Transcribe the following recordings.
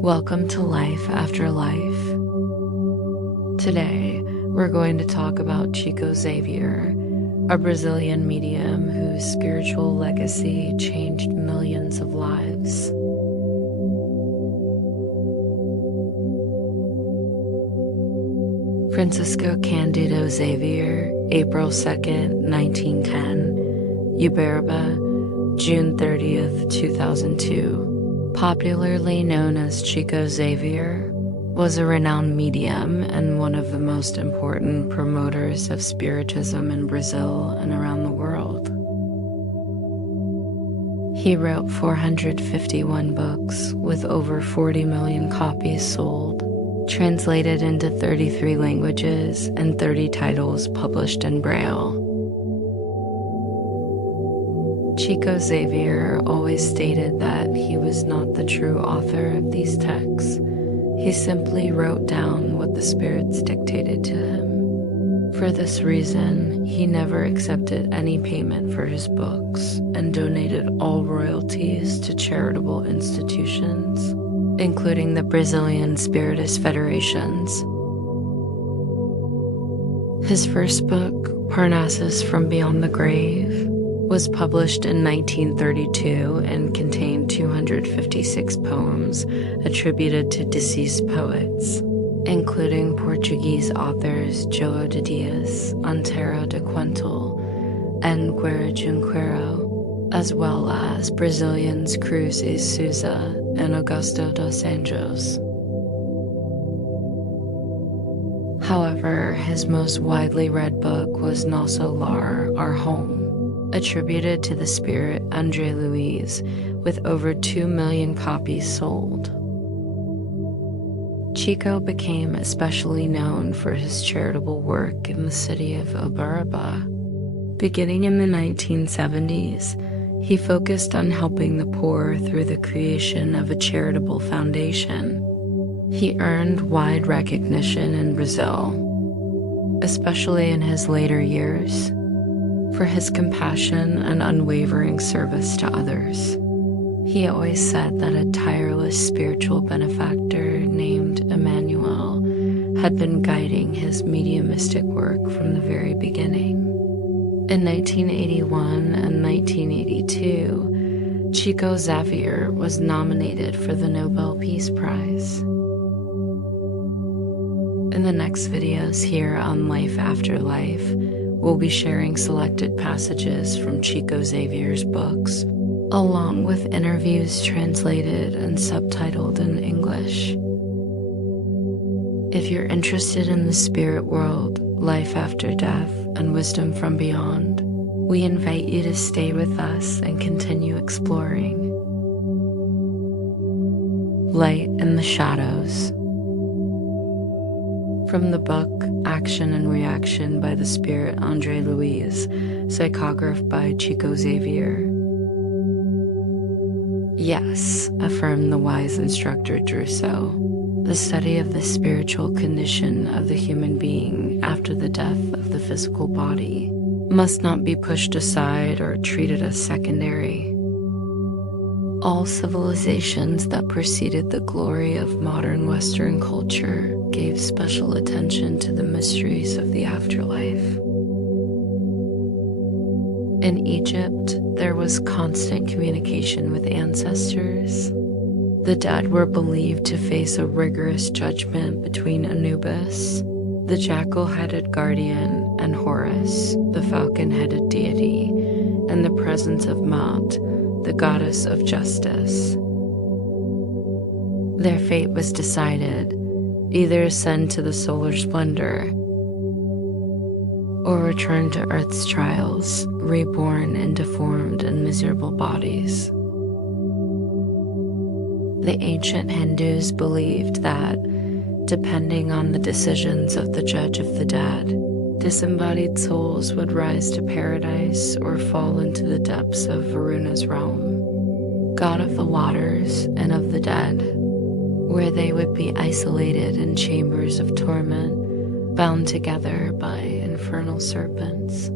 Welcome to Life After Life. Today, we're going to talk about Chico Xavier, a Brazilian medium whose spiritual legacy changed millions of lives. Francisco Cândido Xavier, April 2nd, 1910, Uberaba, June 30th, 2002, popularly known as Chico Xavier, was a renowned medium and one of the most important promoters of spiritism in Brazil and around the world. He wrote 451 books with over 40 million copies sold, translated into 33 languages and 30 titles published in Braille. Chico Xavier always stated that he was not the true author of these texts. He simply wrote down what the spirits dictated to him. For this reason, he never accepted any payment for his books and donated all royalties to charitable institutions, including the Brazilian Spiritist Federations. His first book, Parnassus from Beyond the Grave, was published in 1932 and contained 256 poems attributed to deceased poets, including Portuguese authors João de Dias, Antero de Quental, and Guerra Junqueiro, as well as Brazilians Cruz e Souza and Augusto dos Anjos. However, his most widely read book was Nosso Lar, Our Home, attributed to the spirit André Luiz, with over 2 million copies sold. Chico became especially known for his charitable work in the city of Uberaba. Beginning in the 1970s, he focused on helping the poor through the creation of a charitable foundation. He earned wide recognition in Brazil, especially in his later years, for his compassion and unwavering service to others. He always said that a tireless spiritual benefactor named Emmanuel had been guiding his mediumistic work from the very beginning. In 1981 and 1982, Chico Xavier was nominated for the Nobel Peace Prize. In the next videos here on Life After Life, we'll be sharing selected passages from Chico Xavier's books, along with interviews translated and subtitled in English. If you're interested in the spirit world, life after death, and wisdom from beyond, we invite you to stay with us and continue exploring. Light in the Shadows. From the book Action and Reaction by the Spirit André Luiz, psychographed by Chico Xavier. Yes, affirmed the wise instructor Druso, the study of the spiritual condition of the human being after the death of the physical body must not be pushed aside or treated as secondary. All civilizations that preceded the glory of modern Western culture gave special attention to the mysteries of the afterlife. In Egypt, there was constant communication with ancestors. The dead were believed to face a rigorous judgment between Anubis, the jackal-headed guardian, and Horus, the falcon-headed deity, and the presence of Maat, the goddess of justice. Their fate was decided: either ascend to the solar splendor or return to Earth's trials, reborn in deformed and miserable bodies. The ancient Hindus believed that, depending on the decisions of the judge of the dead, disembodied souls would rise to paradise or fall into the depths of Varuna's realm, god of the waters and of the dead, where they would be isolated in chambers of torment, bound together by infernal serpents.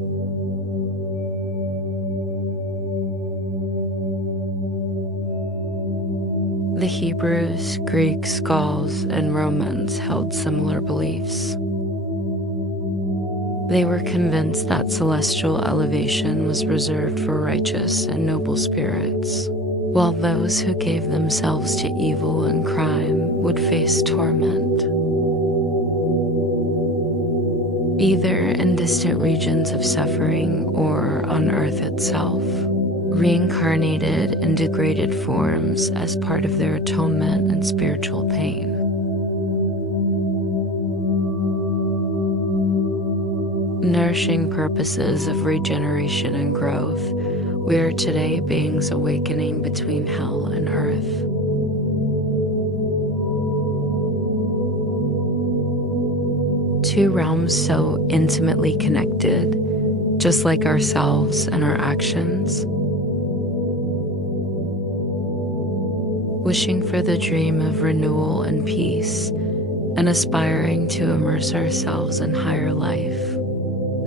The Hebrews, Greeks, Gauls, and Romans held similar beliefs. They were convinced that celestial elevation was reserved for righteous and noble spirits, while those who gave themselves to evil and crime would face torment, either in distant regions of suffering or on earth itself, reincarnated in degraded forms as part of their atonement and spiritual pain. Nourishing purposes of regeneration and growth, we are today beings awakening between hell and earth. Two realms so intimately connected, just like ourselves and our actions. Wishing for the dream of renewal and peace, and aspiring to immerse ourselves in higher life.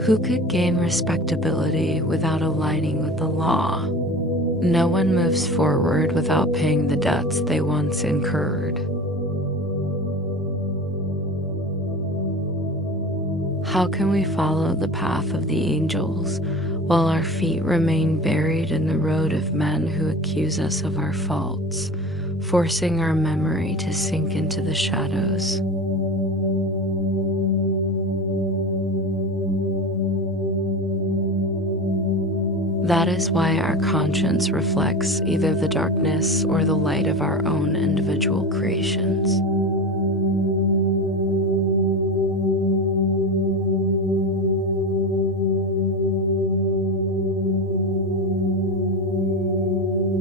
Who could gain respectability without aligning with the law? No one moves forward without paying the debts they once incurred. How can we follow the path of the angels while our feet remain buried in the road of men who accuse us of our faults, forcing our memory to sink into the shadows? That is why our conscience reflects either the darkness or the light of our own individual creations.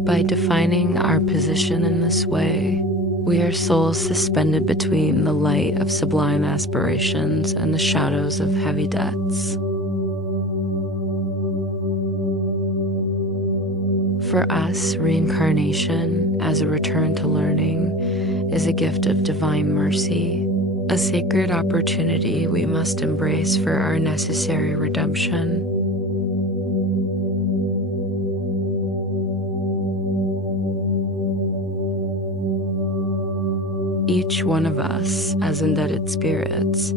By defining our position in this way, we are souls suspended between the light of sublime aspirations and the shadows of heavy debts. For us, reincarnation, as a return to learning, is a gift of divine mercy, a sacred opportunity we must embrace for our necessary redemption. Each one of us, as indebted spirits,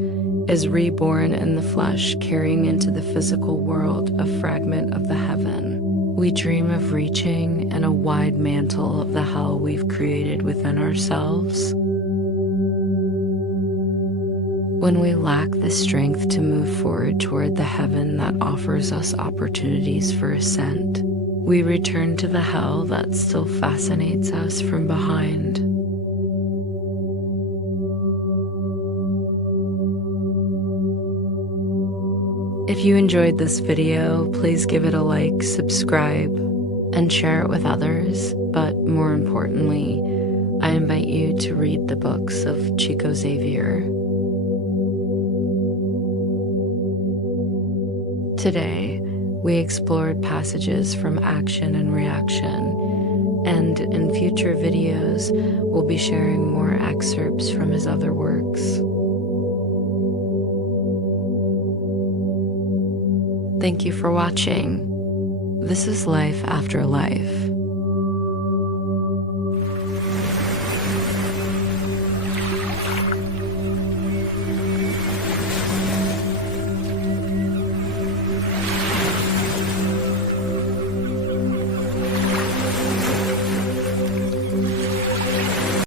is reborn in the flesh, carrying into the physical world a fragment of the heaven. We dream of reaching in a wide mantle of the hell we've created within ourselves. When we lack the strength to move forward toward the heaven that offers us opportunities for ascent, we return to the hell that still fascinates us from behind. If you enjoyed this video, please give it a like, subscribe, and share it with others. But more importantly, I invite you to read the books of Chico Xavier. Today, we explored passages from Action and Reaction, and in future videos, we'll be sharing more excerpts from his other works. Thank you for watching. This is Life After Life.